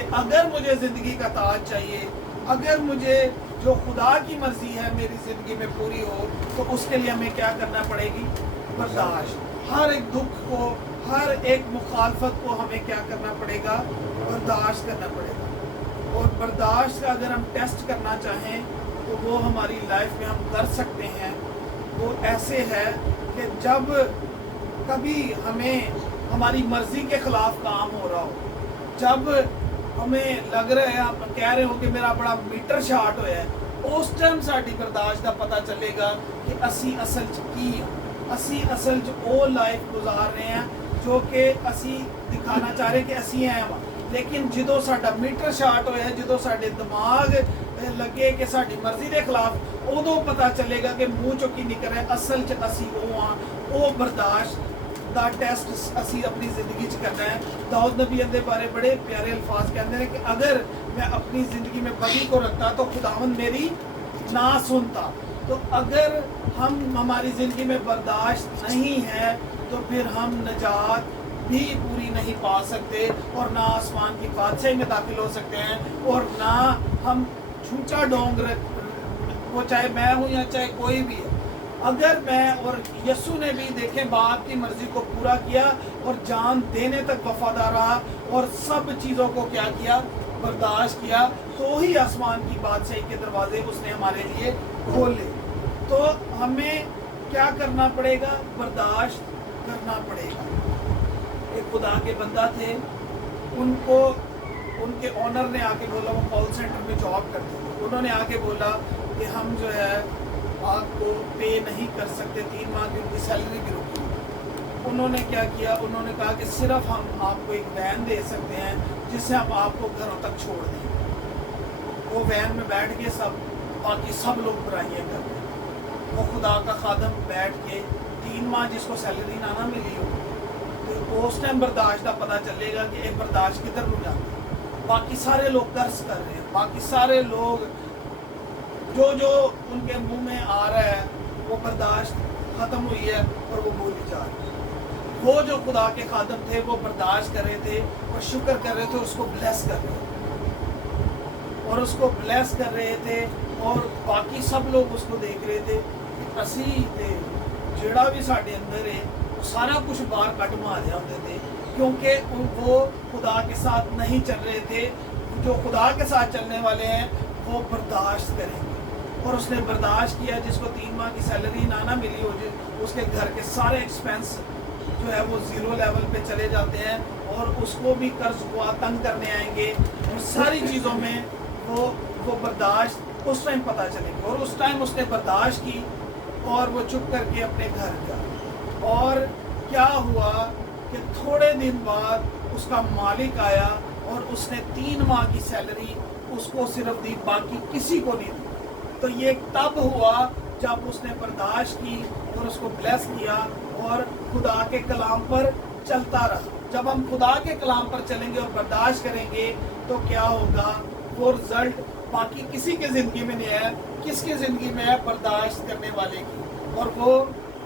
कि अगर मुझे ज़िंदगी का ताज चाहिए, अगर मुझे जो खुदा की मर्ज़ी है मेरी ज़िंदगी में पूरी हो, तो उसके लिए हमें क्या करना पड़ेगी? बर्दाश्त। हर एक दुख को, हर एक मुखालफत को हमें क्या करना पड़ेगा? बर्दाश्त करना पड़ेगा। और बर्दाश्त का अगर हम टेस्ट करना चाहें तो वो हमारी लाइफ में हम कर सकते हैं। वो ऐसे है कि जब कभी हमें हमारी मर्ज़ी के ख़िलाफ़ काम हो रहा हो, जब हमें लग रहा है, आप कह रहे हो कि मेरा बड़ा मीटर शार्ट होया है, उस टाइम साड़ी बर्दाश्त का पता चलेगा कि असी असल च की असी असल च वो लाइफ गुजार रहे हैं जो कि असी दिखाना चाह रहे कि असी हैं वा। लेकिन जो साडा मीटर शार्ट होया है, जो साडे दिमाग लगे कि साडी मर्जी के खिलाफ, उदों पता चलेगा कि मुँह चो की निकल रहा है, असल च असी वो हाँ। वो बर्दाश्त दा टेस्ट असी अपनी ज़िंदगी च करना है। दाऊद नबी के बारे बड़े प्यारे अल्फाज कहते हैं कि अगर मैं अपनी ज़िंदगी में बदी को रखता तो खुदावंद मेरी ना सुनता। तो अगर हम हमारी ज़िंदगी में बर्दाश्त नहीं है तो फिर हम नजात भी पूरी नहीं पा सकते, और ना आसमान की बादशाही में दाखिल हो सकते हैं, और ना हम छूचा डोंग, वो चाहे मैं हूँ या चाहे कोई भी है। अगर मैं और यसु ने भी देखें बाप की मर्जी को पूरा किया और जान देने तक वफादार रहा और सब चीज़ों को क्या किया? बर्दाश्त किया, तो ही आसमान की बादशाही के दरवाजे उसने हमारे लिए खोले। तो हमें क्या करना पड़ेगा? बर्दाश्त करना पड़ेगा। एक खुदा के बंदा थे, उनको उनके ऑनर ने आके बोला, वो कॉल सेंटर में जॉब करते थे, उन्होंने आके बोला कि हम जो है आपको पे नहीं कर सकते, 3 माह की उनकी सैलरी भी रुकी। उन्होंने क्या किया? उन्होंने कहा कि सिर्फ हम आपको एक वैन दे सकते हैं जिससे हम आपको घरों तक छोड़ दें। वो वैन में बैठ के बाकी सब लोग बुराइयाँ कर रहे हैं। वो खुदा का खादम बैठ के 3 माह जिसको सैलरी ना मिली हो, तो उस टाइम बर्दाश्त का पता चलेगा कि एक बर्दाश्त किधर को जाता है। बाकी सारे लोग कर्ज कर रहे हैं, बाकी सारे लोग जो उनके मुंह में आ रहा है वो बर्दाश्त ख़त्म हुई है और वो बोली जा रही है। वो जो खुदा के खादम थे वो बर्दाश्त कर रहे थे और शुक्र कर रहे थे, उसको ब्लेस कर रहे थे और उसको ब्लेस कर रहे थे, और बाकी सब लोग उसको देख रहे थे कि असी ते जेड़ा भी साढ़े अंदर है वो सारा कुछ बाहर कट मार होते थे, क्योंकि वो खुदा के साथ नहीं चल रहे थे। जो खुदा के साथ चलने वाले हैं वो बर्दाश्त करेंगे। और उसने बर्दाश्त किया। जिसको 3 माह की सैलरी ना मिली हो, उसके घर के सारे एक्सपेंस जो है वो ज़ीरो लेवल पे चले जाते हैं, और उसको भी कर्ज हुआ तंग करने आएंगे, और सारी चीज़ों में वो बर्दाश्त उस टाइम पता चलेगी। और उस टाइम उसने बर्दाश्त की और वो चुप करके अपने घर गया। और क्या हुआ कि थोड़े दिन बाद उसका मालिक आया और उसने 3 माह की सैलरी उसको सिर्फ दी, बाकी किसी को नहीं दी। तो ये तब हुआ जब उसने बर्दाश्त की और उसको ब्लेस किया और खुदा के कलाम पर चलता रहा। जब हम खुदा के कलाम पर चलेंगे और बर्दाश्त करेंगे तो क्या होगा? वो रिजल्ट बाकी किसी के ज़िंदगी में नहीं है। किसकी ज़िंदगी में है? बर्दाश्त करने वाले की। और वो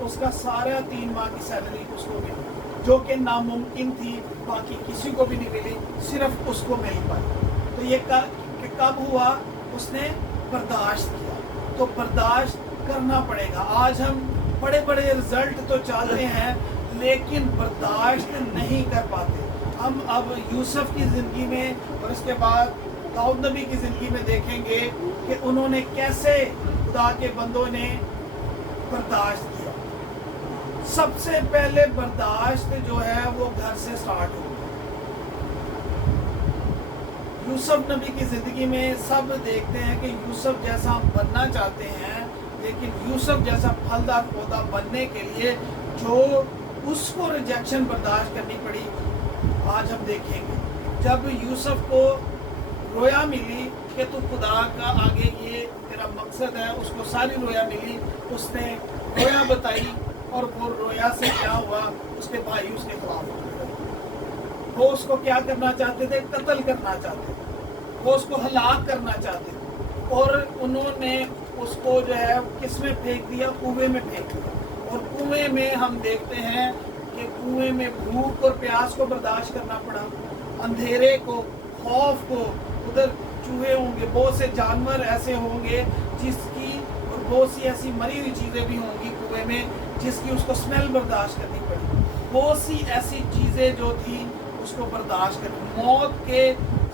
उसका सारा 3 माह की सैलरी उसको मिली, जो कि नामुमकिन थी, बाकी किसी को भी नहीं मिली, सिर्फ उसको मिल पाई। तो ये कब हुआ? उसने बर्दाश्त किया। तो बर्दाश्त करना पड़ेगा। आज हम बड़े बड़े रिजल्ट तो चाहते हैं लेकिन बर्दाश्त नहीं कर पाते। हम अब यूसुफ की ज़िंदगी में और इसके बाद दाऊद नबी की ज़िंदगी में देखेंगे कि उन्होंने कैसे खुदा के बंदों ने बर्दाश्त किया। सबसे पहले बर्दाश्त जो है वो घर से स्टार्ट हो। यूसुफ नबी की ज़िंदगी में सब देखते हैं कि यूसुफ जैसा हम बनना चाहते हैं, लेकिन यूसुफ जैसा फलदार पौधा बनने के लिए जो उसको रिजेक्शन बर्दाश्त करनी पड़ी, आज हम देखेंगे। जब यूसुफ को रोया मिली कि तू खुदा का आगे ये तेरा मकसद है, उसको सारी रोया मिली, उसने रोया बताई, और वो रोया से क्या हुआ? उसके भाई उसके खिलाफ हो गए। वो उसको क्या करना चाहते थे? कत्ल करना चाहते थे, वो उसको हलाक करना चाहते थे, और उन्होंने उसको जो है किस में फेंक दिया? कुएं में फेंक दिया। और कुएं में हम देखते हैं कि कुएं में भूख और प्यास को बर्दाश्त करना पड़ा, अंधेरे को, खौफ को, उधर चूहे होंगे, बहुत से जानवर ऐसे होंगे जिसकी, और बहुत सी ऐसी मरी हुई चीज़ें भी होंगी कुएं में जिसकी उसको स्मेल बर्दाश्त करनी पड़ी। बहुत सी ऐसी चीज़ें जो थी उसको बर्दाश्त करनी, मौत के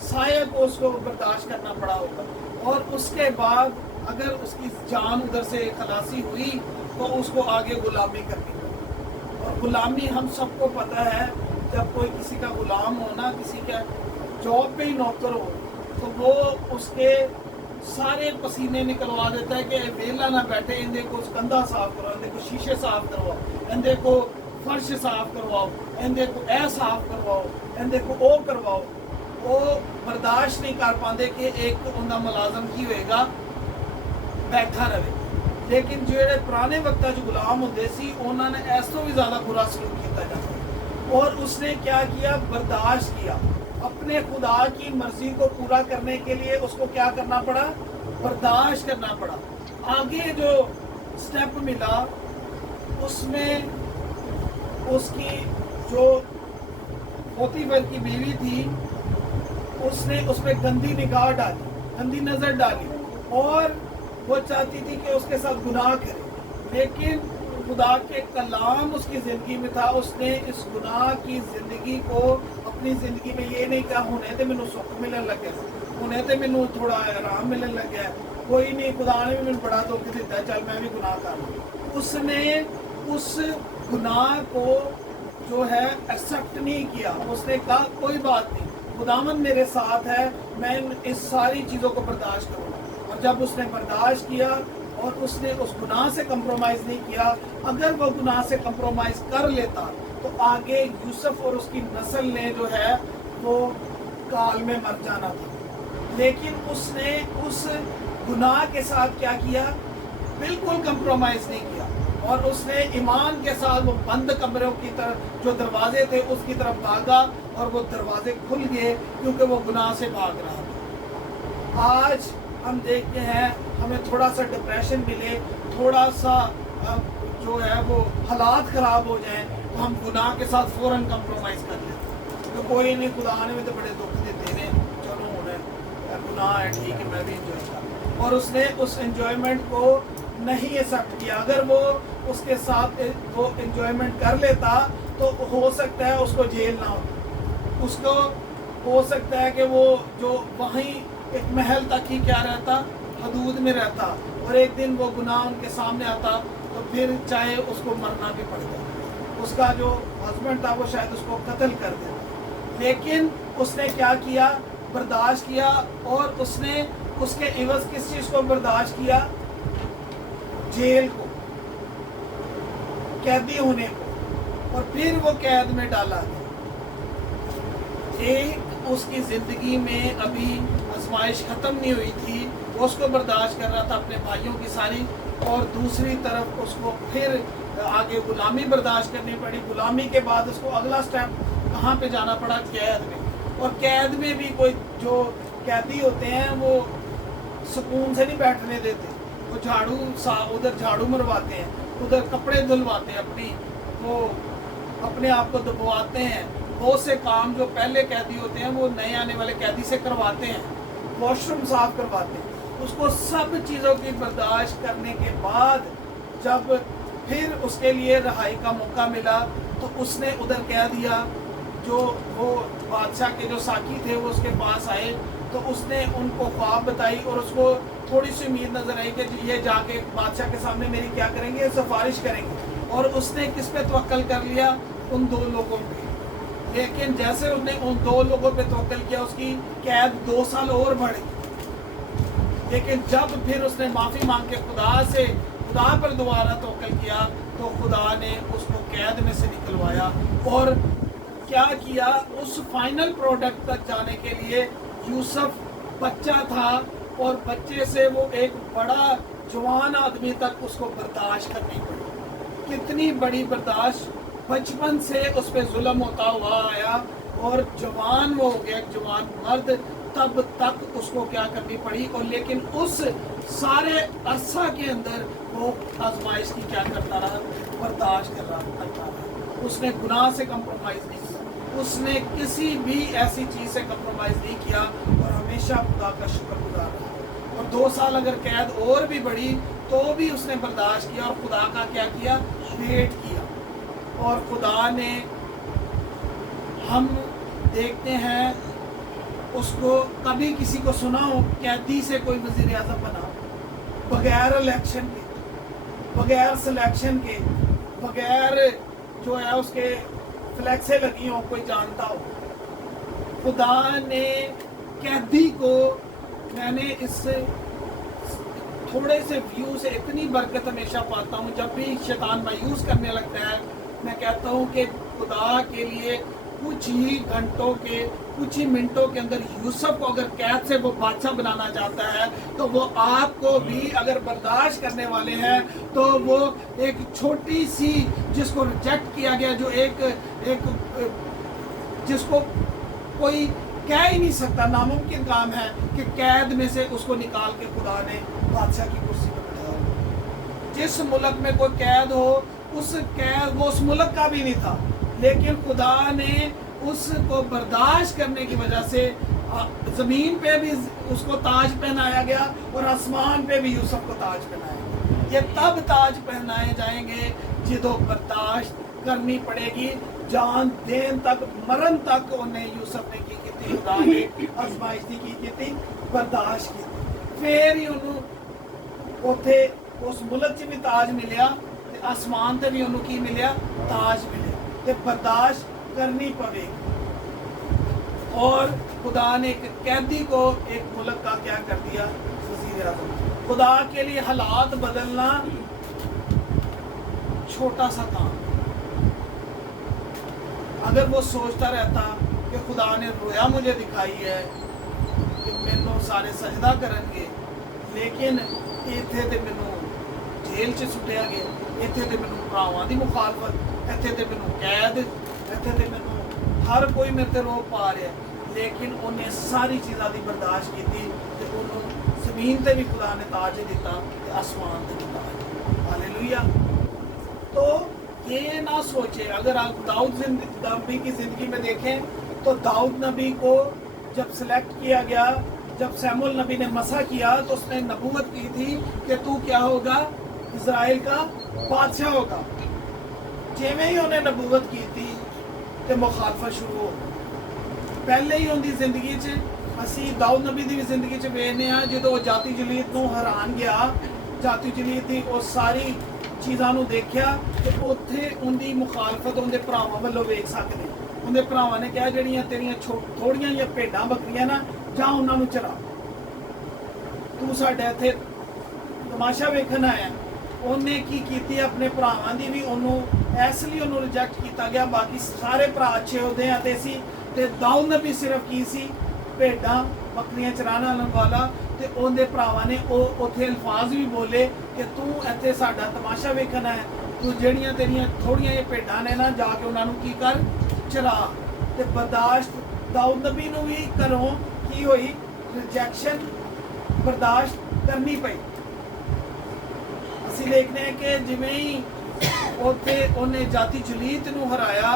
साये को उसको बर्दाश्त करना पड़ा होगा। और उसके बाद अगर उसकी जान उधर से खलासी हुई तो उसको आगे गुलामी करनी पड़ी। और गुलामी हम सबको पता है, जब कोई किसी का गुलाम हो ना, किसी का जॉब पे ही नौकर हो, तो वो उसके सारे पसीने निकलवा देता है कि वेला ना बैठे, इन्हें को कंधा साफ करवाओ, इन्हें को शीशे साफ करवाओ, इन्हें को फर्श साफ करवाओ, इन्हें को ए साफ करवाओ, इन्हें को ओ करवाओ। वो बर्दाश्त नहीं कर पाते कि एक उनका मुलाजम की होएगा बैठा रहे। लेकिन जो पुराने वक्त जो गुलाम होते सी, उन्होंने ऐसों भी ज़्यादा बुरा सलूक किया जाता, और उसने क्या किया, बर्दाश्त किया। अपने खुदा की मर्जी को पूरा करने के लिए उसको क्या करना पड़ा, बर्दाश्त करना पड़ा। आगे जो स्टेप मिला उसमें उसकी जो पोतीफर की बीवी थी, उसने उस पर गंदी निगाह डाली, गंदी नज़र डाली, और वो चाहती थी कि उसके साथ गुनाह करे। लेकिन खुदा के कलाम उसकी ज़िंदगी में था। उसने इस गुनाह की ज़िंदगी को अपनी ज़िंदगी में ये नहीं कहा हुणे तो मैनू सुख मिलने लग गया, हुणे तो मैनू थोड़ा आराम मिलने लग गया, कोई नहीं, खुदा ने भी मैंने बड़ा दुख दिता है, चल मैं भी गुनाह कर लूँ। उसने उस गुनाह को जो है एक्सेप्ट नहीं किया। उसने कहा कोई बात नहीं, खुदावन मेरे साथ है, मैं इस सारी चीज़ों को बर्दाश्त करूँगा। और जब उसने बर्दाश्त किया और उसने उस गुनाह से कंप्रोमाइज़ नहीं किया, अगर वो गुनाह से कंप्रोमाइज़ कर लेता तो आगे यूसुफ और उसकी नस्ल ने जो है वो काल में मर जाना था। लेकिन उसने उस गुनाह के साथ क्या किया, बिल्कुल कंप्रोमाइज़ नहीं किया, और उसने ईमान के साथ वो बंद कमरों की तरफ जो दरवाजे थे उसकी तरफ भागा, और वो दरवाजे खुल गए क्योंकि वो गुनाह से भाग रहा था। आज हम देखते हैं हमें थोड़ा सा डिप्रेशन मिले, थोड़ा सा जो है वो हालात ख़राब हो जाएं, तो हम गुनाह के साथ फ़ौरन कंप्रोमाइज़ कर लेते। तो कोई नहीं, खुदा ने भी तो बड़े दुख देते हैं, चलो उन्हें गुनाह है, ठीक है, मैं भी इंजॉय कर। और उसने उस एंजॉयमेंट को नहीं एक्सेप्ट किया। अगर वो उसके साथ वो एंजॉयमेंट कर लेता तो हो सकता है उसको जेल ना हो, उसको हो सकता है कि वो जो वहीं एक महल तक ही क्या रहता, हदूद में रहता, और एक दिन वो गुनाह उनके सामने आता तो फिर चाहे उसको मरना भी पड़ता। उसका जो हस्बैंड था वो शायद उसको कत्ल कर देता। लेकिन उसने क्या किया, बर्दाश्त किया, और उसने उसके इवज़ किस चीज़ को बर्दाश्त किया, जेल को, कैदी होने को, और फिर वो कैद में डाला गया। एक उसकी ज़िंदगी में अभी आजमाइश ख़त्म नहीं हुई थी, वो उसको बर्दाश्त कर रहा था अपने भाइयों की सारी, और दूसरी तरफ उसको फिर आगे गुलामी बर्दाश्त करनी पड़ी। गुलामी के बाद उसको अगला स्टेप कहाँ पे जाना पड़ा, कैद में। और कैद में भी कोई जो कैदी होते हैं वो सुकून से नहीं बैठने देते, वो झाड़ू उधर झाड़ू मरवाते हैं, उधर कपड़े धुलवाते हैं, वो अपने आप को दबवाते हैं। बहुत से काम जो पहले कैदी होते हैं वो नए आने वाले कैदी से करवाते हैं, वॉशरूम साफ करवाते हैं। उसको सब चीज़ों की बर्दाश्त करने के बाद जब फिर उसके लिए रहाई का मौका मिला तो उसने उधर कह दिया, जो वो बादशाह के जो साकी थे वो उसके पास आए तो उसने उनको ख्वाब बताई, और उसको थोड़ी सी उम्मीद नज़र आई कि ये जाके बादशाह के सामने मेरी क्या करेंगे, सिफारिश करेंगे। और उसने किस पे तवक्कल कर लिया, उन दो लोगों पे। लेकिन जैसे उसने उन दो लोगों पे तवक्कल किया, उसकी कैद 2 साल और बढ़ गई। लेकिन जब फिर उसने माफ़ी मांग के खुदा पर दोबारा तवक्कल किया तो खुदा ने उसको कैद में से निकलवाया। और क्या किया, उस फाइनल प्रोडक्ट तक जाने के लिए यूसुफ बच्चा था, और बच्चे से वो एक बड़ा जवान आदमी तक उसको बर्दाश्त करनी पड़ी। कितनी बड़ी बर्दाश्त, बचपन से उस पर जुल्म होता हुआ आया और जवान वो हो गया, जवान मर्द, तब तक उसको क्या करनी पड़ी। और लेकिन उस सारे अरसा के अंदर वो आजमाइश की क्या करता रहा, बर्दाश्त करता रहा। उसने गुनाह से कंप्रोमाइज़ नहीं किया। उसने किसी भी ऐसी चीज़ से कंप्रोमाइज़ नहीं किया और हमेशा खुदा का शुक्रगुजार रहा। और 2 साल अगर कैद और भी बढ़ी तो भी उसने बर्दाश्त किया और खुदा का क्या किया, वेट किया। और खुदा ने, हम देखते हैं उसको, कभी किसी को सुना हो कैदी से कोई वज़ीर आज़म बना बगैर इलेक्शन के, बगैर सिलेक्शन के, बगैर जो है उसके फ्लैक्सें लगी हो, कोई जानता हो। खुदा ने कैदी को, मैंने इससे थोड़े से व्यू से इतनी बरकत हमेशा पाता हूँ। जब भी शैतान मायूस करने लगता है, मैं कहता हूँ कि खुदा के लिए कुछ ही घंटों के, कुछ ही मिनटों के अंदर यूसुफ को अगर कैद से वो बादशाह बनाना चाहता है, तो वो आपको भी अगर बर्दाश्त करने वाले हैं, तो वो एक छोटी सी, जिसको रिजेक्ट किया गया, जो एक जिसको कोई कह ही नहीं सकता, नामुमकिन काम है कि कैद में से उसको निकाल के खुदा ने बादशाह की कुर्सी पर बैठाया। जिस मुल्क में कोई कैद हो, उस कैद, वो उस मुल्क का भी नहीं था, लेकिन खुदा ने उसको बर्दाश्त करने की वजह से ज़मीन पे भी उसको ताज पहनाया गया और आसमान पे भी यूसुफ को ताज पहनाया गया। ये तब ताज पहनाए जाएंगे जिदो बर्दाश्त करनी पड़ेगी, जान देन तक, मरण तक उन्हें यूसुफ ने की खुदा ने आजमाइश की बर्दाश्त की, फिर ही उन्होंने उथे उस मुल्क च भी ताज मिलिया, आसमान ते भी उन्होंने की मिलिया, ताज मिले, ते बर्दाश्त करनी पड़ेगी। और खुदा ने एक कैदी को एक मुल्क का क्या कर दिया, वज़ीर आज़म। खुदा के लिए हालात बदलना छोटा सा काम। अगर वो सोचता रहता कि खुदा ने रोया मुझे दिखाई है कि मैनू सारे सजदा करेंगे, लेकिन इत्थे ते मैनू जेल च सुट्टिया गया, इत्थे ते मैनू भरावां दी मुखालफत, इत्थे ते मैनू कैद, इत्थे ते मैनू हर कोई मेरे ते रोक पा रहा है, लेकिन उन्हें सारी चीज़ां दी बर्दाश्त की ते उन्होंने ज़मीन ते भी खुदा ने ताज दिता ते आसमान ते भी ताज। हालेलुया। तो ये ना सोचे, अगर आप दाऊद नबी की ज़िंदगी में देखें तो दाऊद नबी को जब सिलेक्ट किया गया, जब सैमुअल नबी ने मसा किया, तो उसने नबूवत की थी कि तू क्या होगा, इज़राइल का बादशाह होगा। जिवें ही उन्हें नबूवत की थी तो मुखालफत शुरू हो गई। पहले ही उनकी जिंदगी च असी दाऊद नबी की भी जिंदगी च वेखने आ, जो जाति जलीत को हैरान गया, जाति जलीत की वो सारी चीज़ों को देखा, तो उत्थे उनकी मुखालफत उनके भरावां वालों वेख सकते। उनके भरावां ने कहा जड़ियां तेरियां थोड़ियां जिहियां भेडां बकरियां ना, जा उन्होंने चरा, तू साडे इत्थे तमाशा वेखन आया। उन्हें की कीती, अपने भरावां दी भी उन्होंने इसलिए उन्होंने रिजेक्ट किया गया, बाकी सारे भरा अच्छे होते आते सी, ते दाऊद नबी सिर्फ की सी भेडां बकरियां चराना वाला। ते उनके भरावां ने उत्थे अल्फाज भी बोले कि तू इत्थे साडा तमाशा वेखन है, तू जड़ियां तेरियां थोड़ियां ये भेडां ने ना, जाके उन्होंने की कर, चरा। ते बर्दाश्त दाऊद नबी नूं भी घरों की हुई, रिजेक्शन बर्दाश्त करनी पई। ਅਸੀਂ देखने हैं कि जिवें ही उत्थे उन्हें जाति जलीत नूं हराया,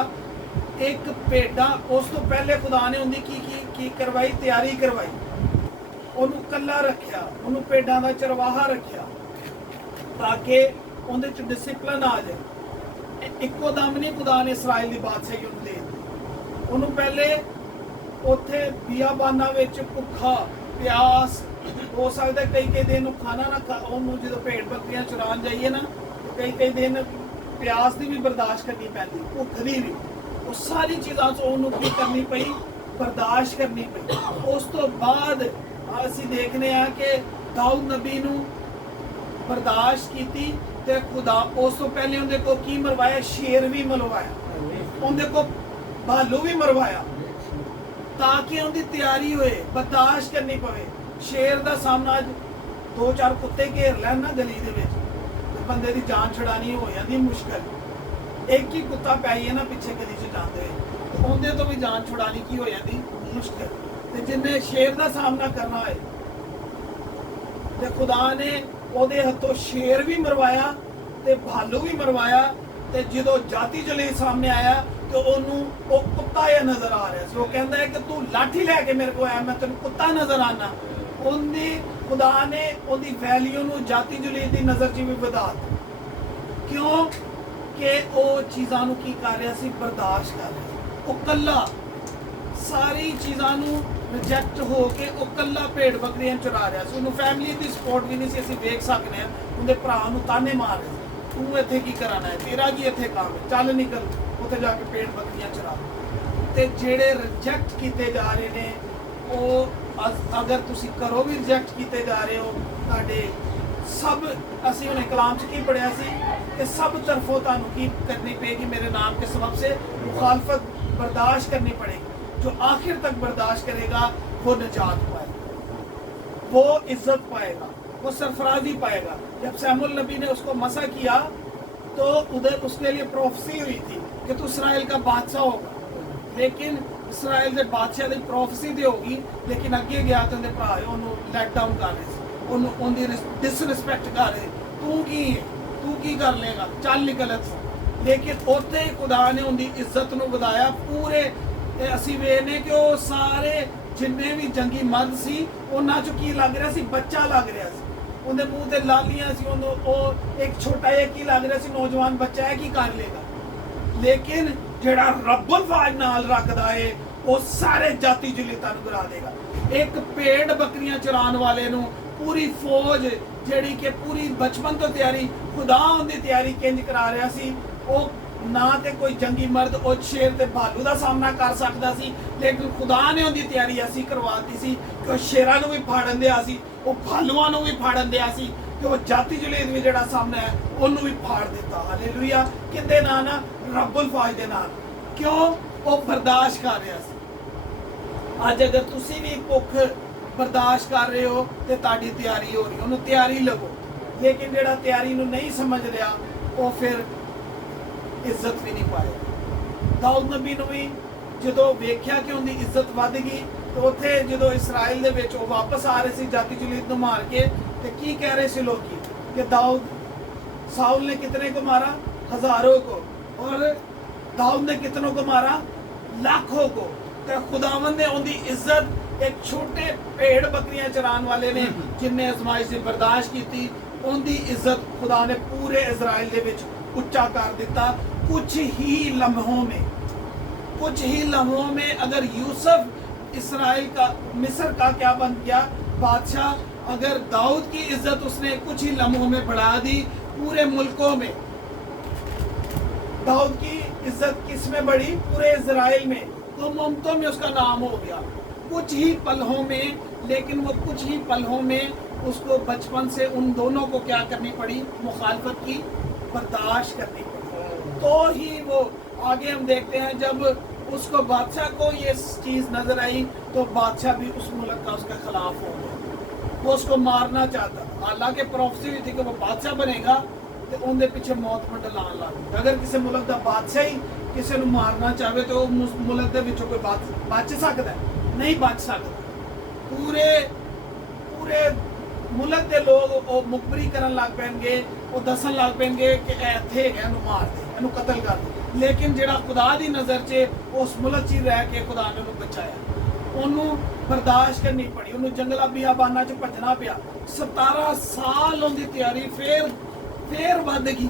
एक भेडा, उस तो पहले खुदा ने उनकी की करवाई, तैयारी करवाई, उन्होंने कला रखिया, उन्होंने भेडां दा चरवाहा रखिया ताकि उहदे च डिसिपलिन आ जाए। इक्को दम नहीं खुदा ने इसराइल की बादशाही उन्हें दे दी। उन्होंने पहले उत्थे बियाबाना विच भुखा प्यास हो सकता है, कई दिन खाना ना खा, उन्होंने जो भेड़ बकरियां चुरान जाइए ना, तो कई दिन प्यास की भी बर्दाश्त करनी पैंदी, भुख की भी, वो सारी चीज़ों से उन्होंने की करनी पई, बर्दाश्त करनी पई। उस तो बाद असी देखने हैं कि दाऊद नबी नूं बर्दाश्त की, ते खुदा उस तो पहले उनके को की मरवाया, शेर भी मरवाया, उनके को भालू भी मरवाया, ताकि उनकी तैयारी होए, बर्दाश्त करनी पवे। शेर का सामना 2-4 कुत्ते घेर लैन ना गली दे विच, बंदे की जान छुड़ानी हो जाती मुश्किल। एक ही कुत्ता पैइए ना पिछे गली च जाते, तो उनके तो भी जान छुड़ानी की हो जाती मुश्किल। तो जिन्हें शेर का सामना करना है, तो खुदा ने ਉਹਦੇ हथों शेर भी मरवाया ते भालू भी मरवाया। तो जो जाति जलील सामने आया तो ਤੇ ਉਹ ਕੁੱਤਾ ਜਿਹਾ ਨਜ਼ਰ ਆ ਰਿਹਾ ਸੀ। ਉਹ ਕਹਿੰਦਾ ਹੈ ਕਿ ਤੂੰ ਲਾਠੀ ਲੈ ਕੇ ਮੇਰੇ ਕੋਲ ਆਇਆ, ਮੈਂ ਤੈਨੂੰ ਕੁੱਤਾ ਨਜ਼ਰ ਆਣਾ। ਉਹਦੀ ਖੁਦਾ ਨੇ ਉਹਦੀ ਵੈਲਿਊ ਨੂੰ ਜਾਤੀ ਜੁਲੀਤ ਦੀ ਨਜ਼ਰ 'ਚ ਵੀ ਵਧਾ ਦਿੱਤਾ। ਕਿਉਂ ਕਿ ਉਹ ਚੀਜ਼ਾਂ ਨੂੰ ਕੀ ਕਰ ਰਿਹਾ ਸੀ, ਬਰਦਾਸ਼ਤ ਕਰ ਰਿਹਾ ਸੀ। ਉਹ ਕੱਲਾ ਸਾਰੀ ਚੀਜ਼ਾਂ ਨੂੰ ਰਿਜੈਕਟ ਹੋ ਕੇ ਉਹ ਕੱਲਾ ਭੇਡ ਬੱਕਰੀਆਂ ਚੁਰਾ ਰਿਹਾ ਸੀ। ਉਹਨੂੰ ਫੈਮਿਲੀ ਦੀ ਸਪੋਰਟ ਵੀ ਨਹੀਂ ਸੀ। ਅਸੀਂ ਵੇਖ ਸਕਦੇ ਹਾਂ ਉਹਦੇ ਭਰਾ ਨੂੰ ਤਾਨੇ ਮਾਰ ਰਹੇ ਸੀ, ਤੂੰ ਇੱਥੇ ਕੀ ਕਰਾਣਾ ਹੈ, ਤੇਰਾ ਕੀ ਇੱਥੇ ਕੰਮ ਹੈ, ਚੱਲ ਨਿਕਲ ਉੱਥੇ ਜਾ ਕੇ ਭੇਡ ਬੱਕਰੀਆਂ ਚੁਰਾ। ਤੇ ਜਿਹੜੇ ਰਿਜੈਕਟ ਕੀਤੇ ਜਾ ਰਹੇ ਨੇ ਉਹ ਅਗਰ ਤੁਸੀਂ ਕਰੋ ਵੀ ਰਿਜੈਕਟ ਕੀਤੇ ਜਾ ਰਹੇ ਹੋ, ਤੁਹਾਡੇ ਸਭ ਅਸੀਂ ਉਹਨੇ ਕਲਾਮ 'ਚ ਕੀ ਪੜ੍ਹਿਆ ਸੀ ਕਿ ਸਭ ਤਰਫੋਂ ਤੁਹਾਨੂੰ ਕੀ ਕਰਨੀ ਪਏਗੀ, मेरे नाम के सबब से मुखालफत बर्दाश्त करनी पड़ेगी। जो आखिर तक बर्दाश्त करेगा वो निजात पाएगा, वो इज्जत पाएगा, वो सरफराजी पाएगा। जब सैमुअल नबी ने उसको मसा किया तो उधर उसके लिए प्रोफेसी हुई थी कि तू इसराइल का बादशाह होगा, लेकिन इसराइल के बादशाह की प्रोफेसी तो होगी, लेकिन अगे गया तो उन्हें भरा उन्होंने लैट डाउन कर रहे थे, उन्होंने डिसरिस्पैक्ट कर रहे, तू की कर लेगा, चल निकल इत्थों। लेकिन उत्थे खुदा ने उनकी इज्जत नूं वधाया। पूरे ਅਸੀਂ ਵੇਖਨੇ ਕਿ ਉਹ ਸਾਰੇ ਜਿੰਨੇ ਵੀ ਜੰਗੀ ਮਰਦ ਸੀ ਉਹਨਾਂ 'ਚੋਂ ਕੀ ਲੱਗ ਰਿਹਾ ਸੀ, ਬੱਚਾ ਲੱਗ ਰਿਹਾ ਸੀ। ਉਹਦੇ ਮੂੰਹ ਤੇ ਲਾਲੀਆਂ ਸੀ, ਉਹਨੂੰ ਉਹ ਇੱਕ ਛੋਟਾ ਜਿਹਾ ਕੀ ਲੱਗ ਰਿਹਾ ਸੀ, ਨੌਜਵਾਨ ਬੱਚਾ ਹੈ, ਕੀ ਕਰ ਲੇਗਾ। ਲੇਕਿਨ ਜਿਹੜਾ ਰੱਬੁਲ ਫਾਜ਼ ਨਾਲ ਰੱਖਦਾ ਏ ਉਹ ਸਾਰੇ ਜਾਤੀ ਜੁਲੀਤਾਂ ਨੂੰ ਗਿਰਾ ਦੇਗਾ। ਇੱਕ ਭੇਡ ਬੱਕਰੀਆਂ ਚਰਾਉਣ ਵਾਲੇ ਨੂੰ ਪੂਰੀ ਫੌਜ ਜਿਹੜੀ ਕਿ ਪੂਰੀ ਬਚਪਨ ਤੋਂ ਤਿਆਰੀ ਖੁਦਾ ਉਹਦੀ ਤਿਆਰੀ ਕਿੰਜ ਕਰਾ ਰਿਹਾ ਸੀ, ਉਹ ਨਾ ਤੇ ਕੋਈ ਜੰਗੀ ਮਰਦ ਉਹ ਸ਼ੇਰ ਤੇ ਭਾਲੂ ਦਾ ਸਾਹਮਣਾ ਕਰ ਸਕਦਾ ਸੀ, ਲੇਕਿਨ ਖੁਦਾ ਨੇ ਉਹਦੀ ਤਿਆਰੀ ਐਸੀ ਕਰਵਾਤੀ ਸੀ ਕਿ ਉਹ ਸ਼ੇਰਾਂ ਨੂੰ ਵੀ ਫਾੜਨ ਦਿਆ ਸੀ, ਉਹ ਭਾਲੂਆਂ ਨੂੰ ਵੀ ਫਾੜਨ ਦਿਆ ਸੀ, ਤੇ ਉਹ ਜਾਤੀ ਜੁਲੀਤ ਵੀ ਜਿਹੜਾ ਸਾਹਮਣੇ ਹੈ ਉਹਨੂੰ ਵੀ ਫਾੜ ਦਿੱਤਾ। ਹਾਲੇਲੂਇਆ। ਕਿਹਦੇ ਨਾਲ ਨਾ, ਰੱਬੁਲ ਫਾਜ਼ ਦੇ ਨਾਲ। ਕਿਉਂ? ਉਹ ਬਰਦਾਸ਼ਤ ਕਰ ਰਿਹਾ ਸੀ। ਅੱਜ ਅਗਰ ਤੁਸੀਂ ਵੀ ਭੁੱਖ ਬਰਦਾਸ਼ਤ ਕਰ ਰਹੇ ਹੋ ਤੇ ਤੁਹਾਡੀ ਤਿਆਰੀ ਹੋ ਰਹੀ, ਉਹਨੂੰ ਤਿਆਰੀ ਲਵੋ। ਲੇਕਿਨ ਜਿਹੜਾ ਤਿਆਰੀ ਨੂੰ ਨਹੀਂ ਸਮਝ ਰਿਹਾ ਉਹ ਫਿਰ ਇੱਜ਼ਤ ਵੀ ਨਹੀਂ ਪਾਏਗਾ। ਦਾਊਦ ਨਬੀ ਨੂੰ ਵੀ ਜਦੋਂ ਵੇਖਿਆ ਕਿ ਉਹਦੀ ਇੱਜ਼ਤ ਵੱਧ ਗਈ ਤੇ ਉੱਥੇ ਜਦੋਂ ਇਸਰਾਇਲ ਦੇ ਵਿੱਚ ਉਹ ਵਾਪਸ ਆ ਰਹੇ ਸੀ ਜਾਤੀ ਜੁਲੀਤ ਨੂੰ ਮਾਰ ਕੇ, ਤੇ ਕੀ ਕਹਿ ਰਹੇ ਸੀ ਲੋਕੀ ਕਿ दाऊद साउल ने कितने को मारा, हजारों को, और दाऊद ने कितनों को मारा, लाखों को। तो खुदावंद ने उनकी इज्जत एक छोटे भेड़ बकरियां चराने वाले ने जिन्हें आजमाइश से बर्दाश्त की थी, उनकी इज्जत खुदा ने पूरे इजराइल के विच उच्चा कर दिता। कुछ ही लम्हों में अगर यूसुफ इसराइल का, मिस्र का क्या बन गया बादशाह, अगर दाऊद की इज्जत उसने कुछ ही लम्हों में बढ़ा दी, पूरे मुल्कों में दाऊद की इज्जत किस में बढ़ी, पूरे इजराइल में, तो ममतों में उसका नाम हो गया कुछ ही पलों में। लेकिन वो कुछ ही पलों में उसको बचपन से उन दोनों को क्या करनी पड़ी, मुखालफत की बर्दाश्त करनी पड़ी। तो ही वो आगे हम देखते हैं जब उसको बादशाह को ये चीज़ नजर आई तो बादशाह भी उस मुल्क का उसके खिलाफ हो गया, वो उसको मारना चाहता। हालांकि प्रोफेसी हुई थी कि वो बादशाह बनेगा तो उनके पीछे मौत मंडलान लग। अगर किसी मुल्क का बादशाह ही किसी को मारना चाहे तो उस मुल्क के विचों कोई बच सकता है, नहीं बच सकता। पूरे मुल्क के लोग मुखबरी करन लग पैणगे, वो दसन लग पैणगे कि इत्थे है, इहनूं मार दे, इहनूं कतल कर दे। लेकिन जिहड़ा खुदा दी नज़र 'च उस मुल्क 'च रह के खुदा ने उहनूं बचाया, उहनूं बर्दाश्त करनी पड़ी, उहनूं जंगलां बियाबानां 'च भजना पिया। 17 साल उहदी तैयारी फिर वध गई।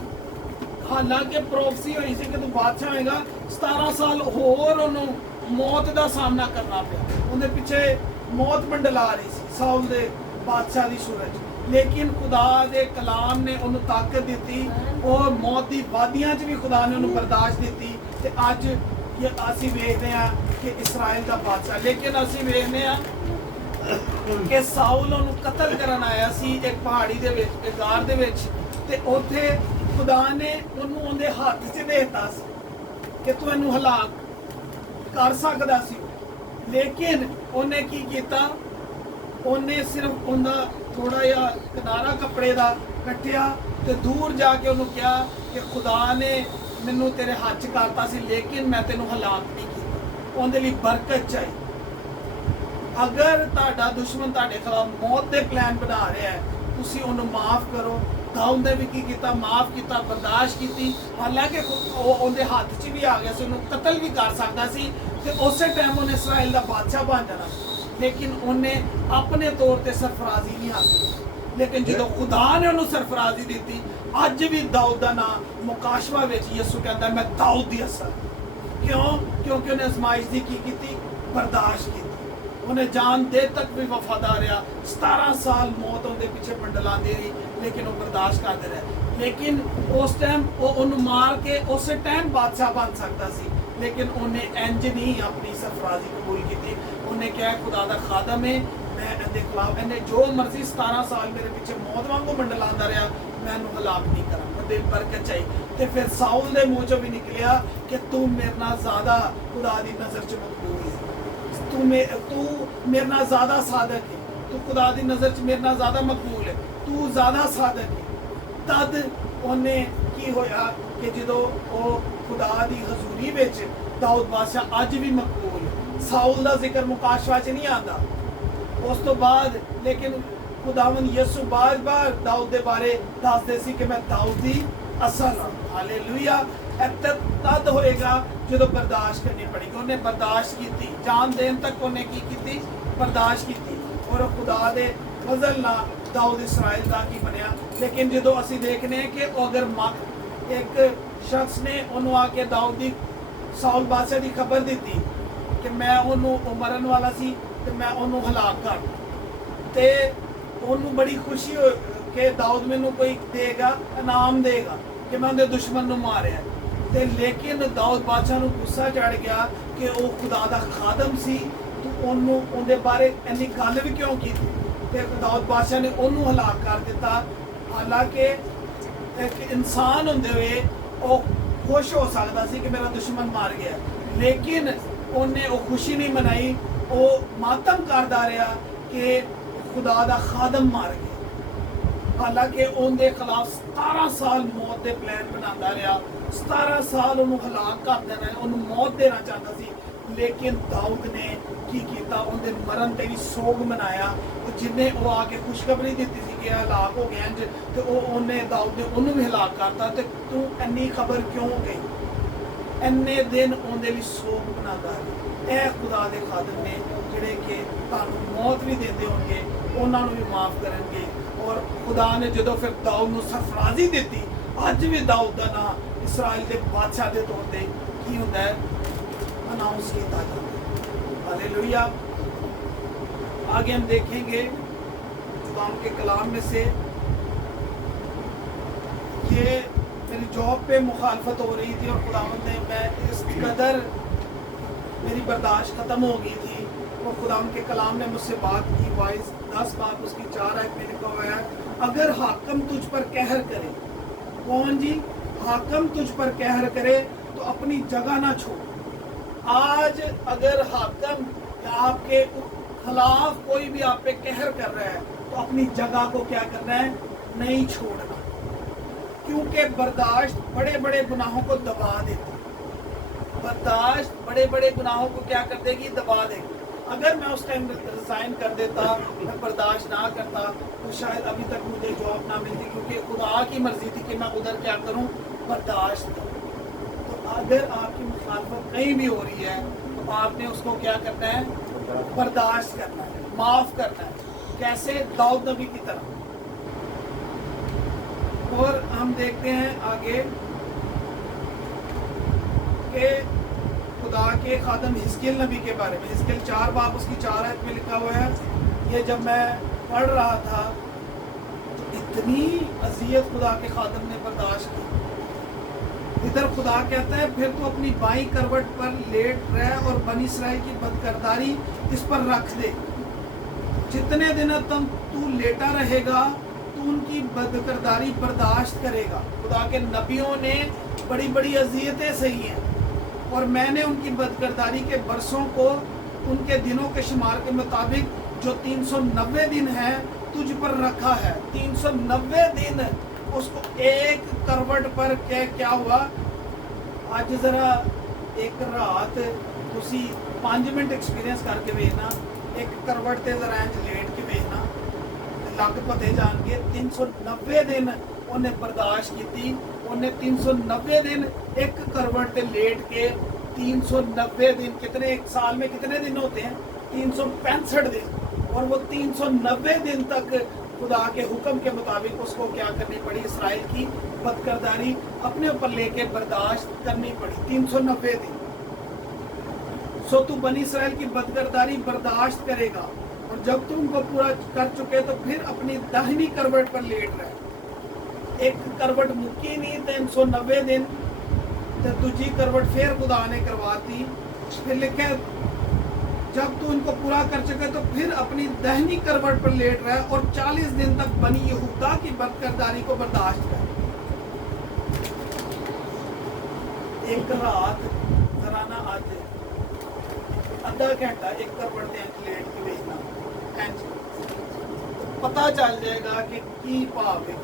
हालांकि प्रोफेसी हुई सी कि तू बादशाह होएगा, 17 साल होर उहनूं मौत का सामना करना पिया। उहदे पिछे मौत मंडला रही सी साउल दे बादशाह दी सूरत। लेकिन खुदा दे कलाम ने उन्हें ताकत दी और मौत की वादियां च भी खुदा ने उन्हें बर्दाश्त दी। ते अज ये असी वेखदे हां कि इसराइल का बादशाह, लेकिन असी वेखदे हां कि साउल उन्हें कतल करन आया सी एक पहाड़ी दे विच, एक गार दे विच, ते उत्थे खुदा ने उन्हें उनके हाथ च देता सी कि तू इहनूं हलाक कर सकदा सी। लेकिन उन्हें की कीता, उन्हें सिर्फ उनका थोड़ा जिहा किनारा कपड़े का कट्टिया ते दूर जाके उन्होंने कहा कि खुदा ने मैनू तेरे हाथ च करता सी, लेकिन मैं तेनों हलाक नहीं किया। उनके लिए बरकत चाहिए। अगर तुहाडा दुश्मन तुहाडे खिलाफ मौत के प्लान बना रहा है, तुसीं उन्होंने माफ़ करो, दाऊद ने भी की कीता, माफ किया, बर्दाश्त की। हालांकि ਉਹਦੇ ਹੱਥ 'ਚ ਵੀ ਆ ਗਿਆ ਸੀ, ਉਹਨੂੰ ਕਤਲ ਵੀ ਕਰ ਸਕਦਾ ਸੀ ਤੇ ਉਸੇ ਟਾਈਮ ਉਹਨੇ ਇਸਰਾਇਲ ਦਾ ਬਾਦਸ਼ਾਹ ਬਣ ਜਾਣਾ, ਲੇਕਿਨ ਉਹਨੇ ਆਪਣੇ ਤੌਰ ਤੇ ਸਰਫਰਾਜ਼ੀ ਨਹੀਂ ਹਾਸਲ। ਲੇਕਿਨ ਜਦੋਂ ਖੁਦਾ ਨੇ ਉਹਨੂੰ ਸਰਫਰਾਜ਼ੀ ਦਿੱਤੀ, ਅੱਜ ਵੀ ਦਾਊਦ ਦਾ ਨਾਮ ਮੁਕਾਸ਼ਵਾ ਵਿੱਚ ਯਿਸੂ ਕਹਿੰਦਾ ਮੈਂ ਦਾਊਦ ਦੀ ਅਸਲ। ਕਿਉਂ? ਕਿਉਂਕਿ ਉਹਨੇ ਅਜ਼ਮਾਇਸ਼ ਦੀ ਕੀ ਕੀਤੀ? ਬਰਦਾਸ਼ਤ ਕੀਤੀ। ਉਹਨੇ ਜਾਨ ਦੇ ਤੱਕ ਵੀ ਵਫਾਦਾਰ ਰਿਹਾ। 17 ਸਾਲ ਮੌਤ ਉਹਦੇ ਪਿੱਛੇ ਮੰਡਲਾਉਂਦੀ ਰਹੀ, ਲੇਕਿਨ ਉਹ ਬਰਦਾਸ਼ਤ ਕਰਦੇ ਰਹੇ। ਲੇਕਿਨ ਉਸ ਟਾਈਮ ਉਹ ਉਹਨੂੰ ਮਾਰ ਕੇ ਉਸੇ ਟਾਈਮ ਬਾਦਸ਼ਾਹ ਬਣ ਸਕਦਾ ਸੀ, ਲੇਕਿਨ ਉਹਨੇ ਇੰਜ ਨਹੀਂ ਆਪਣੀ ਸਰਫਰਾਜ਼ੀ ਕਬੂਲ ਕੀਤੀ। ਉਹਨੇ ਕਿਹਾ ਖੁਦਾ ਦਾ ਖਾਦਮ ਹੈ, ਮੈਂ ਇਹਦੇ ਖਿਲਾਫ, ਇਹਨੇ ਜੋ ਮਰਜ਼ੀ 17 ਸਾਲ ਮੇਰੇ ਪਿੱਛੇ ਮੌਤ ਵਾਂਗੂ ਮੰਡਲਾਉਂਦਾ ਰਿਹਾ, ਮੈਂ ਇਹਨੂੰ ਹਲਾਕ ਨਹੀਂ ਕਰਾਂ, ਉਹਦੇ ਬਰਕਤ ਚਾਹੀ। ਤੇ ਫਿਰ ਸਾਊਲ ਦੇ ਮੂੰਹ ਚੋਂ ਵੀ ਨਿਕਲਿਆ ਕਿ ਤੂੰ ਮੇਰੇ ਨਾਲ ਜ਼ਿਆਦਾ ਖੁਦਾ ਦੀ ਨਜ਼ਰ 'ਚ ਮਕਬੂਲ ਹੈ, ਤੂੰ ਮੇਰੇ ਨਾਲ ਜ਼ਿਆਦਾ ਸਾਦਕ ਹੈ, ਤੂੰ ਖੁਦਾ ਦੀ ਨਜ਼ਰ 'ਚ ਮੇਰੇ ਨਾਲ ਜ਼ਿਆਦਾ ਮਕਬੂਲ ਹੈ, ਤੂੰ ਜ਼ਿਆਦਾ ਸਾਦਕ ਹੈ। ਤਦ ਉਹਨੇ ਕੀ ਹੋਇਆ ਕਿ ਜਦੋਂ ਉਹ ਖੁਦਾ ਦੀ ਹਜ਼ੂਰੀ ਵਿੱਚ ਦਾਊਦ ਬਾਦਸ਼ਾਹ ਅੱਜ ਵੀ ਮਕਬੂਲ ਹੈ। ਸਾਊਲ ਦਾ ਜ਼ਿਕਰ ਮੁਕਾਸ਼ਵਾ 'ਚ ਨਹੀਂ ਆਉਂਦਾ ਉਸ ਤੋਂ ਬਾਅਦ, ਲੇਕਿਨ ਖੁਦਾਵੰਦ ਯਿਸੂ ਬਾਰ-ਬਾਰ ਦਾਊਦ ਦੇ ਬਾਰੇ ਦੱਸਦੇ ਸੀ ਕਿ ਮੈਂ ਦਾਊਦ ਦੀ ਅਸਲ ਹਾਂ। ਹਾਲੇਲੂਇਆ। ਤਦ ਹੋਏਗਾ ਜਦੋਂ ਬਰਦਾਸ਼ਤ ਕਰਨੀ ਪੜੇਗੀ। ਉਹਨੇ ਬਰਦਾਸ਼ਤ ਕੀਤੀ, ਜਾਨ ਦੇਣ ਤੱਕ ਉਹਨੇ ਕੀ ਕੀਤੀ? ਬਰਦਾਸ਼ਤ ਕੀਤੀ। ਔਰ ਖੁਦਾ ਦੇ ਫਜ਼ਲ ਨਾਲ ਦਾਊਦ ਇਸਰਾਇਲ ਦਾ ਕੀ ਬਣਿਆ। ਲੇਕਿਨ ਜਦੋਂ ਅਸੀਂ ਦੇਖਨੇ ਕਿ ਅਗਰ ਇੱਕ ਸ਼ਖਸ ਨੇ ਉਹਨੂੰ ਆ ਕੇ ਦਾਊਦ ਦੀ ਸਾਊਲ ਬਾਦਸ਼ਾਹ ਦੀ ਖਬਰ ਦਿੱਤੀ ਕਿ ਮੈਂ ਉਹਨੂੰ ਮਰਨ ਵਾਲਾ ਸੀ ਤੇ ਮੈਂ ਉਹਨੂੰ ਹਲਾਕ ਕਰ, ਤੇ ਉਹਨੂੰ ਬੜੀ ਖੁਸ਼ੀ ਹੋ ਕਿ ਦਾਊਦ ਮੈਨੂੰ ਕੋਈ ਦੇਗਾ, ਇਨਾਮ ਦੇਗਾ ਕਿ ਮੈਂ ਉਹਦੇ ਦੁਸ਼ਮਣ ਨੂੰ ਮਾਰਿਆ। ਤੇ ਲੇਕਿਨ ਦਾਊਦ ਬਾਦਸ਼ਾਹ ਨੂੰ ਗੁੱਸਾ ਚੜ ਗਿਆ ਕਿ ਉਹ ਖੁਦਾ ਦਾ ਖਾਦਮ ਸੀ, ਤੂੰ ਉਹਨੂੰ ਉਹਦੇ ਬਾਰੇ ਇੰਨੀ ਗੱਲ ਵੀ ਕਿਉਂ ਕੀਤੀ। ਤੇ ਦਾਊਦ ਬਾਦਸ਼ਾਹ ਨੇ ਉਹਨੂੰ ਹਲਾਕ ਕਰ ਦਿੱਤਾ। ਹਾਲਾਂਕਿ ਇੱਕ ਇਨਸਾਨ ਹੁੰਦੇ ਹੋਏ ਉਹ ਖੁਸ਼ ਹੋ ਸਕਦਾ ਸੀ ਕਿ ਮੇਰਾ ਦੁਸ਼ਮਣ ਮਾਰ ਗਿਆ, ਲੇਕਿਨ ਉਹਨੇ ਉਹ ਖੁਸ਼ੀ ਨਹੀਂ ਮਨਾਈ, ਉਹ ਮਾਤਮ ਕਰਦਾ ਰਿਹਾ ਕਿ ਖੁਦਾ ਦਾ ਖਾਦਮ ਮਾਰ ਗਿਆ। ਹਾਲਾਂਕਿ ਉਹਦੇ ਖਿਲਾਫ 17 ਸਾਲ ਮੌਤ ਦੇ ਪਲਾਨ ਬਣਾਉਂਦਾ ਰਿਹਾ, 17 ਸਾਲ ਉਹਨੂੰ ਹਲਾਕ ਕਰ ਦੇਣਾ, ਉਹਨੂੰ ਮੌਤ ਦੇਣਾ ਚਾਹੁੰਦਾ ਸੀ। ਲੇਕਿਨ ਦਾਊਦ ਨੇ ਕੀ ਕੀਤਾ? ਉਹਦੇ ਮਰਨ ਤੇ ਵੀ ਸੋਗ ਮਨਾਇਆ। ਜਿੰਨੇ ਉਹ ਆ ਕੇ ਖੁਸ਼ਖਬਰੀ ਦਿੱਤੀ ਸੀ ਕਿ ਹਲਾਕ ਹੋ ਗਿਆ ਇੰਜ, ਤੇ ਉਹਨੇ ਦਾਊਦ ਨੇ ਉਹਨੂੰ ਵੀ ਹਲਾਕ ਕਰਤਾ। ਤੇ ਤੂੰ ਇੰਨੀ ਖਬਰ ਕਿਉਂ ਗਈ? ਇੰਨੇ ਦਿਨ ਉਹਦੇ ਲਈ ਸੋਗ ਬਣਾਉਂਦਾ ਹੈ। ਇਹ ਖੁਦਾ ਦੇ ਖਾਦਮ ਨੇ ਜਿਹੜੇ ਕਿ ਤੁਹਾਨੂੰ ਮੌਤ ਵੀ ਦਿੰਦੇ ਹੋਣਗੇ, ਉਹਨਾਂ ਨੂੰ ਵੀ ਮਾਫ ਕਰਨਗੇ। ਔਰ ਖੁਦਾ ਨੇ ਜਦੋਂ ਫਿਰ ਦਾਊਦ ਨੂੰ ਸਰਫਰਾਜ਼ੀ ਦਿੱਤੀ, ਅੱਜ ਵੀ ਦਾਊਦ ਦਾ ਨਾਮ ਇਸਰਾइल ਦੇ ਬਾਦਸ਼ਾਹ ਦੇ ਤੌਰ ਤੇ ਕੀ ਹੁੰਦਾ ਹੈ? अनाउंस किया जाता है। हालेलुया। आगे हम देखेंगे खुदाम के कलाम में से, ये मेरी जॉब पे मुखालफत हो रही थी और खुदावंद ने, मैं इस कदर मेरी बर्दाश्त ख़त्म हो गई थी और खुदाम के कलाम ने मुझसे बात की। वाइज 10 बात उसकी 4 आयत में लिखा हुआ है, अगर हाकम तुझ पर कहर करे। कौन जी? हाकम तुझ पर कहर करे तो अपनी जगह ना छोड़। आज अगर हाकम या आपके खिलाफ कोई भी आप पे कहर कर रहा है तो अपनी जगह को क्या करना है? नहीं छोड़ना, क्योंकि बर्दाश्त बड़े बड़े गुनाहों को दबा देती है। बर्दाश्त बड़े बड़े गुनाहों को क्या कर देगी? दबा देगी। अगर मैं उस टाइम रिजाइन कर देता, मैं बर्दाश्त ना करता, तो शायद अभी तक मुझे जॉब ना मिलती, क्योंकि खुदा की मर्जी थी कि मैं उधर क्या करूं? बर्दाश्त करूं। तो अगर आपकी मुखालफत कहीं भी हो रही है तो आपने उसको क्या करना है? बर्दाश्त करना है, माफ करना है। कैसे? दाऊद नबी की तरह। और हम देखते हैं आगे कि खुदा के खादम हिजकिय्याह नबी के बारे में। हिजकिय्याह 4 बाब उसकी 4 आयत में लिखा हुआ है। ये जब मैं पढ़ रहा था तो इतनी अजियत खुदा के खादम ने बर्दाश्त की। इधर खुदा कहता है फिर तू अपनी बाईं करवट पर लेट रह और बनी इसराइल की बदकरदारी इस पर रख दे। जितने दिन तू लेटा रहेगा तू उनकी बदकरदारी बर्दाश्त करेगा। खुदा के नबियों ने बड़ी बड़ी अजियतें सही हैं और मैंने उनकी बदकरदारी के बरसों को उनके दिनों के शुमार के मुताबिक जो 390 दिन है तुझ पर रखा है। 390 दिन उसको एक करवट पर क्या हुआ? आज जरा एक रात तुसी 5 मिनट एक्सपीरियंस करके वेखना, एक करवट ते जरा इंज लेट के वेखना, लग पते जान के 390 दिन ਉਹਨੇ ਬਰਦਾਸ਼ਤ ਕੀਤੀ। ਉਹਨੇ 390 दिन एक करवट पे लेट के 390 दिन, कितने एक साल में कितने दिन होते हैं? 365 दिन। और वो 390 दिन तक खुदा के हुक्म के मुताबिक उसको क्या करनी पड़ी? इसराइल की बदकरदारी अपने ऊपर लेके बर्दाश्त करनी पड़ी 390 दिन। सो तू बनी इसराइल की बदकरदारी बर्दाश्त करेगा, और जब तू उनको पूरा कर चुके तो फिर अपनी दाहिनी करवट पर लेट रहे। एक करवट मुक्की नहीं 390 दिन, तो दूसरी करवट फिर खुदा ने करवाती। फिर लिखे जब तू इनको पूरा कर चुके तो फिर अपनी दाहिनी करवट पर लेट रहे और 40 दिन तक बनी यहूदा की बदकरदारी को बर्दाश्त कर। एक रात जरा ना आज आधा घंटा एक करवट दे लेट के भेजना, पता चल जाएगा कि की भाव है।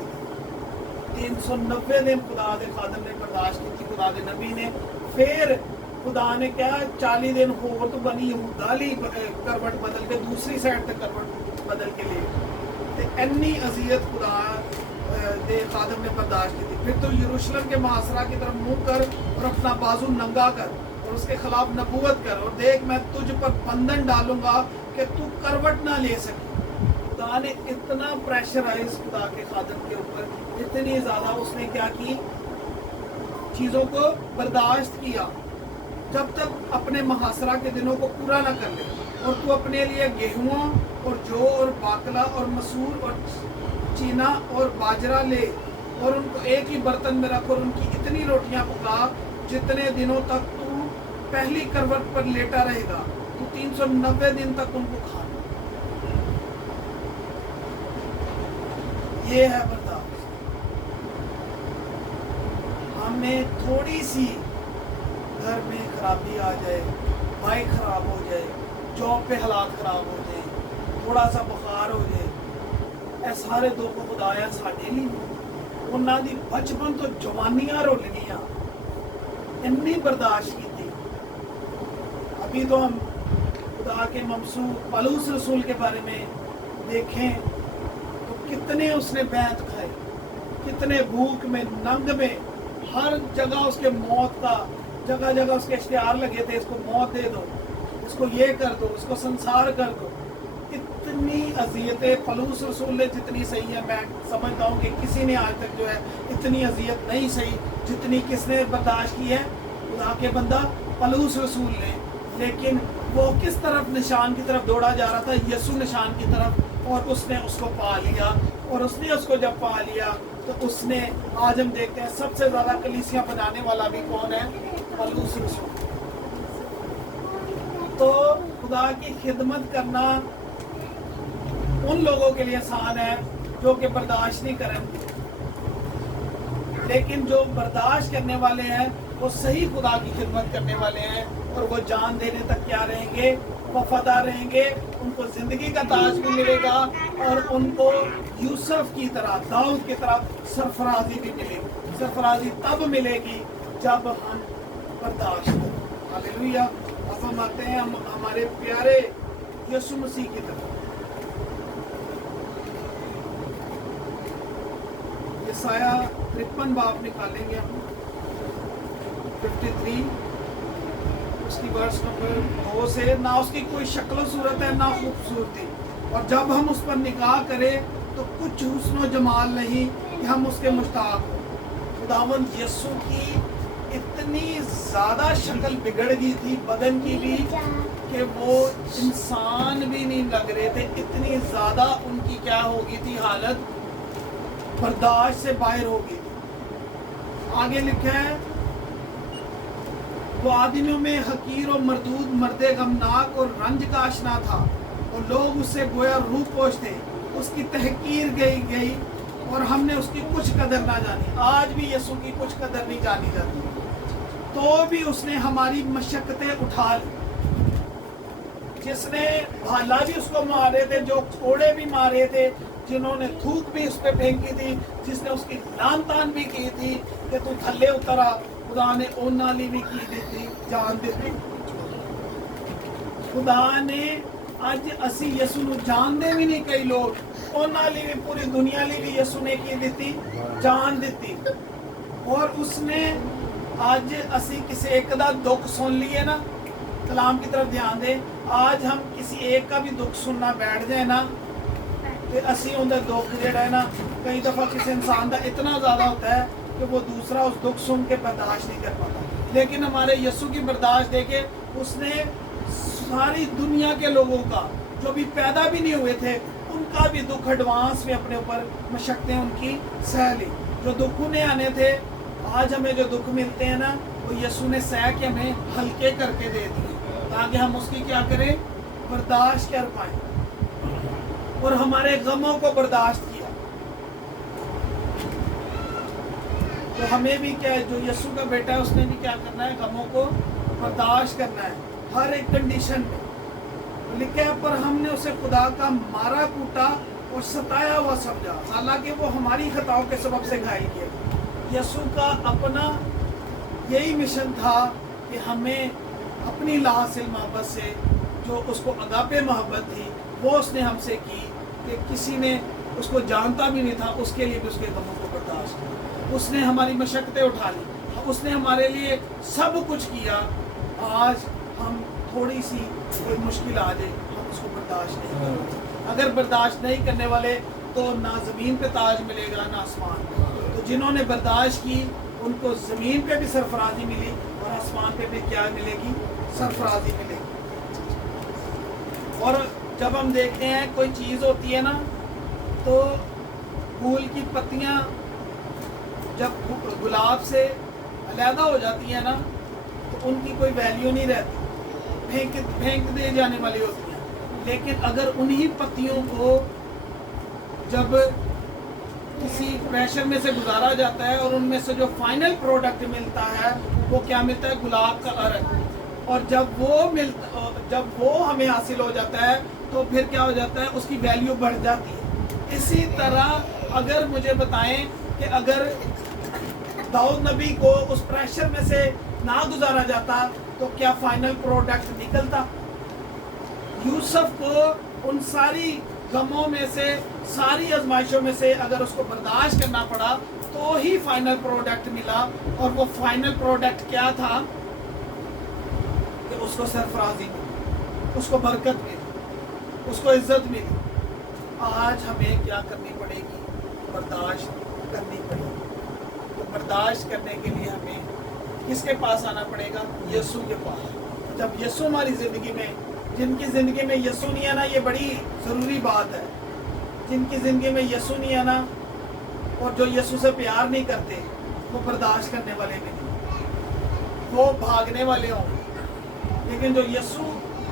390 दिन खुदा दे खादम ने बर्दाश्त की, खुदा दे नबी ने। फिर खुदा ने क्या 40 दिन होर तो बनी यहूदा ली करवट बदल के दूसरी साइड तक करवट बदल के लिए, ते इन्नी अजियत खुदा दे खादम ने बर्दाश्त की। फिर तो यरूशलेम के मुहासरा की तरफ मुंह कर और अपना बाजू नंगा कर और उसके खिलाफ नबूवत कर, और देख मैं तुझ पर बंधन डालूंगा कि तू करवट ना ले सके। खुदा ने इतना प्रेशराइज खुदा के खादम के ऊपर, इतनी ज्यादा उसने क्या की, चीजों को बर्दाश्त किया जब तक अपने मुहासरा के दिनों को पूरा ना कर ले। और तू अपने लिए गेहूं और जौ और बाकला और मसूर और चीना और बाजरा ले और उनको एक ही बर्तन में रख और उनकी इतनी रोटियां पका जितने दिनों तक तू पहली करवट पर लेटा रहेगा। तू 390 दिन तक उनको खा। ये है बर्दाश्त। हमें थोड़ी सी घर में खराबी आ जाए, बाइक खराब हो जाए, जॉब पे हालात खराब हो जाए, थोड़ा सा बुखार हो जाए, ਇਹ ਸਾਰੇ ਦੁੱਖ ਖੁਦਾਇਆ ਸਾਡੇ ਲਈ ਉਹਨਾਂ ਦੀ ਬਚਪਨ ਤੋਂ ਜਵਾਨੀਆਂ ਰੁੱਲ ਗਈਆਂ, ਇੰਨੀ ਬਰਦਾਸ਼ਤ ਕੀਤੀ। अभी तो हम खुदा के ममसूद पलूस रसूल के बारे में देखें तो कितने उसने बैत खाए, कितने भूख में, नंग में, हर जगह उसके मौत का, जगह जगह उसके इश्तिहार लगे थे, इसको मौत दे दो, इसको ये कर दो, इसको संसार कर दो। इतनी अजियतें पलूस रसूल ने जितनी सही है, मैं समझता हूँ कि किसी ने आज तक जो है इतनी अजियत नहीं सही जितनी किसने बर्दाश्त की है, खुदा के बंदा पलूस रसूल ने। लेकिन वो किस तरफ निशान की तरफ दौड़ा जा रहा था, यसु निशान की तरफ, और उसने उसको पा लिया। और उसने उसको जब पा लिया तो उसने, आज हम देखते हैं सबसे ज्यादा कलीसियां बनाने वाला भी कौन है? पलूस रसूल। तो खुदा की खिदमत करना उन लोगों के लिए आसान है जो कि बर्दाश्त नहीं करेंगे, लेकिन जो बर्दाश्त करने वाले हैं वो सही खुदा की खिदमत करने वाले हैं, और वो जान देने तक क्या रहेंगे? वफादार रहेंगे। उनको जिंदगी का ताज भी मिलेगा और उनको यूसुफ की तरह, दाऊद की तरह सरफराजी भी मिलेगी। सरफराजी तब मिलेगी जब हम बर्दाश्त करें। हालेलुया। अब हम आते हैं हमारे प्यारे यीशु मसीह की तरफ। यसाया 53 बाब निकालेंगे हम, 53 उसकी वर्ष नंबर 2 से। ना उसकी कोई शक्ल सूरत है ना खूबसूरती, और जब हम उस पर निगाह करें तो कुछ हुस्न जमाल नहीं कि हम उसके मुश्ताक हो। खुदावंद यीशु की इतनी ज़्यादा शक्ल बिगड़ गई थी बदन की भी कि वो इंसान भी नहीं लग रहे थे, इतनी ज़्यादा उनकी क्या हो गई थी हालत, बर्दाश्त से बाहर हो गई थी। आगे लिखा है, वो आदमियों में हकीर और मरदूद, मर्दे गमनाक और रंज का आशना था, और लोग उससे गोया रूह पोश थे। उसकी तहकीर गई और हमने उसकी कुछ कदर ना जानी। आज भी यीशु की कुछ कदर नहीं जानी जाती, तो भी उसने हमारी मशक्कतें उठा ली। जिसने भाला भी उसको मारे थे, जो कोड़े भी मारे थे, जिन्होंने थूक भी उस पर फेंकी थी, जिसने उसकी लान तान भी की थी कि तू थल्ले उतरा, खुदा ने ओनाली भी की दी, जान दी। खुदा ने अज असी यसू नूं जानते भी नहीं, कई लोग ਉਹਨਾਂ ਲਈ ਵੀ ਪੂਰੀ ਦੁਨੀਆ ਲਈ ਵੀ ਯਿਸੂ ਨੇ ਕੀ ਦਿੱਤੀ? ਜਾਨ ਦਿੱਤੀ। ਔਰ ਉਸਨੇ ਅੱਜ ਅਸੀਂ किसी एक ਦਾ दुख सुन लिए ना, कलाम की तरफ ध्यान दें, आज हम किसी एक का भी दुख सुनना बैठ जाए ना तो असी उनका दुख जोड़ा है ना, कई दफ़ा किसी इंसान का इतना ज़्यादा होता है कि वो दूसरा उस दुख सुन के बर्दाश्त नहीं कर पाता। लेकिन हमारे यीशु की बर्दाश्त देखे, उसने सारी दुनिया के लोगों का, जो भी पैदा भी नहीं हुए थे, उनका भी दुख एडवांस में अपने ऊपर मशक्क़तें उनकी सह ली। जो दुख उन्हें आने थे, आज हमें जो दुख मिलते हैं ना, वो यीशु ने सह के हमें हल्के करके दे दिए, ताकि हम उसकी क्या करें? बर्दाश्त कर पाएँ। और हमारे गमों को बर्दाश्त किया। तो हमें भी क्या है, जो यीशु का बेटा है, उसने भी क्या करना है? गमों को बर्दाश्त करना है, हर एक कंडीशन में। तो लिखा है, पर हमने उसे खुदा का मारा कूटा और सताया हुआ समझा, हालांकि वो हमारी खताओं के सबब से घायल किया। यीशु का अपना यही मिशन था कि हमें अपनी लासिल मोहब्बत से, जो उसको अगापे मोहब्बत थी, वो उसने हमसे की कि किसी ने उसको जानता भी नहीं था, उसके लिए भी उसके गमों को बर्दाश्त किया। उसने हमारी मशक्क़तें उठा ली, उसने हमारे लिए सब कुछ किया। आज हम थोड़ी सी कोई मुश्किल आ जाए, हम उसको बर्दाश्त नहीं करेंगे। अगर बर्दाश्त नहीं करने वाले तो ना ज़मीन पे ताज मिलेगा, ना आसमान पे। तो जिन्होंने बर्दाश्त की, उनको ज़मीन पे भी सरफराजी मिली और आसमान पे भी क्या मिलेगी? सरफराजी मिलेगी। और जब हम देखते हैं कोई चीज़ होती है ना, तो फूल की पत्तियाँ जब गुलाब से अलहदा हो जाती है ना, तो उनकी कोई वैल्यू नहीं रहती, फेंक दे जाने वाली होती हैं। लेकिन अगर उन्हीं पत्तियों को जब किसी प्रेशर में से गुजारा जाता है और उनमें से जो फाइनल प्रोडक्ट मिलता है, वो क्या मिलता है? गुलाब का अर्क। और जब वो हमें हासिल हो जाता है, तो फिर क्या हो जाता है? उसकी वैल्यू बढ़ जाती है। इसी तरह अगर मुझे बताएं कि अगर दाऊद नबी को उस प्रेशर में से ना गुजारा जाता, तो क्या फाइनल प्रोडक्ट निकलता? यूसुफ को उन सारी गमों में से, सारी आजमाइशों में से अगर उसको बर्दाश्त करना पड़ा, तो ही फाइनल प्रोडक्ट मिला। और वो फाइनल प्रोडक्ट क्या था? कि उसको सरफराजी मिली, उसको बरकत मिली, उसको इज्जत मिली। आज हमें क्या करनी पड़ेगी? बर्दाश्त करनी पड़ेगी। तो बर्दाश्त करने के लिए हमें किसके पास आना पड़ेगा? यीशु के पास। जब यीशु हमारी ज़िंदगी में, जिनकी ज़िंदगी में यीशु नहीं है ना, ये बड़ी ज़रूरी बात है। जिनकी ज़िंदगी में यीशु नहीं है ना, और जो यीशु से प्यार नहीं करते, वो बर्दाश्त करने वाले भी नहीं, वो भागने वाले होंगे। लेकिन जो यीशु,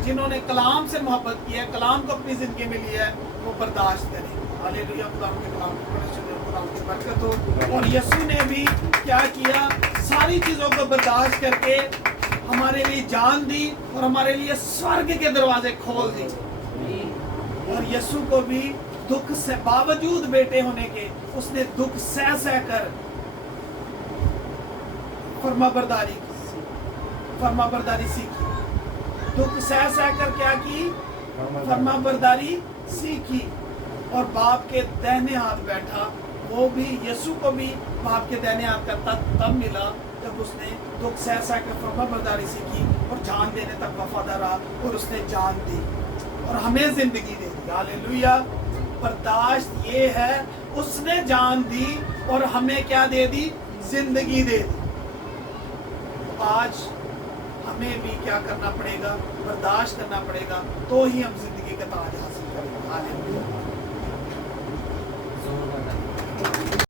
जिन्होंने कलाम से मोहब्बत की है, कलाम को अपनी ज़िंदगी में लिया है, वो बर्दाश्त करें। हालेलुया, खुदा के कलाम की बरकत हो। और यीशु ने भी क्या किया? सारी चीज़ों को बर्दाश्त करके हमारे लिए जान दी और हमारे लिए स्वर्ग के दरवाजे खोल दी। और यीशु को भी दुख से, बावजूद बेटे होने के, उसने दुख सह सह कर फर्माबरदारी सीखी। दुख सह सह कर क्या की? फर्माबरदारी सीखी। और बाप के दाहिने हाथ बैठा। वो भी, यीशु को भी बाप के दाहिने हाथ का तब मिला जब उसने दुख सह सह कर फर्माबरदारी सीखी और जान देने तक वफादार रहा, और उसने जान दी और हमें जिंदगी दे दी। हालेलुया। बर्दाश्त ये है, उसने जान दी और हमें क्या दे दी? जिंदगी दे दी। आज हमें भी क्या करना पड़ेगा? बर्दाश्त करना पड़ेगा, तो ही हम जिंदगी का ताज हासिल करेंगे। हालेलुया।